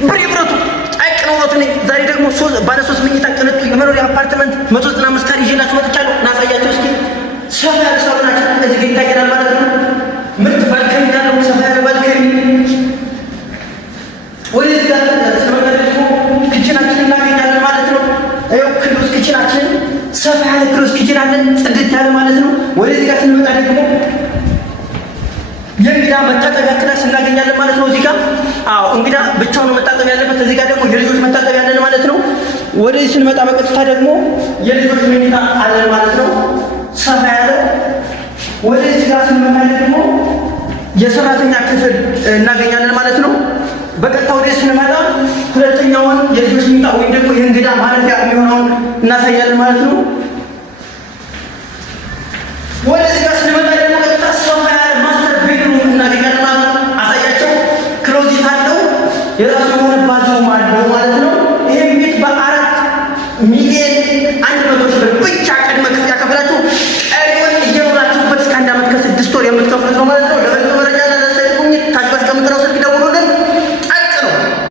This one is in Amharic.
ብሬብረቱ አይቀነውበት ነኝ ዛሬ ደግሞ ባለ 3 መኝታ ቅንጡ የመኖሪያ አፓርትመንት 195 ካሬ ይዤላችሁ መጥቻለሁ። ናሳያችሁ እስኪ ሰፋ ያለ ሳሎናችን እዚህ ጋር ይታየናል ማለት ነው። ምርጥ ባልከኒ ያለው ሰፋ ያለ ባልከኒ ወደዚህ ጋር ስለመጣ ደግሞ ክችናችን እናገኛለን ማለት ነው። ይኸው ክሎዝ ክችናችን ሰፋ ያለ ክሎዝ ክችን አለን ጽድት ያለ ማለት ነው። ወደዚህ ጋር ስንመጣ ደግሞ የእንግዳ መታጠቢያ ክላስ እናገኛለን ማለት ነው። እዚህ ጋር እንግዳ ብቻውን መታጠብ ያለበት። እዚህ ጋር ደግሞ የልጆች መታጠቢያ ያለን ማለት ነው። ወደዚህ ስንመጣ በቀጥታ ደግሞ የልጆች መኝታ አለን ማለት ነው። ሰፋ ያለ ወደዚህ ጋር ስንመጣ ደግሞ የሰራተኛ ክፍል እናገኛለን ማለት ነው። በቀጥታ ወደዚህ ስንመጣ ሁለተኛውን የልጆች መኝታ ወይም ደግሞ የእንግዳ ማረፊያ የሚሆነውን እናሳያለን ማለት ነው። ወደዚህ ጋር ስንመጣ ደግሞ በቀጥታ ሰፋ ያለ ማስተር ቤድሩም እናገኛለን ማለት ነው። አሳያቸው ክሎዚት አለው የራሱ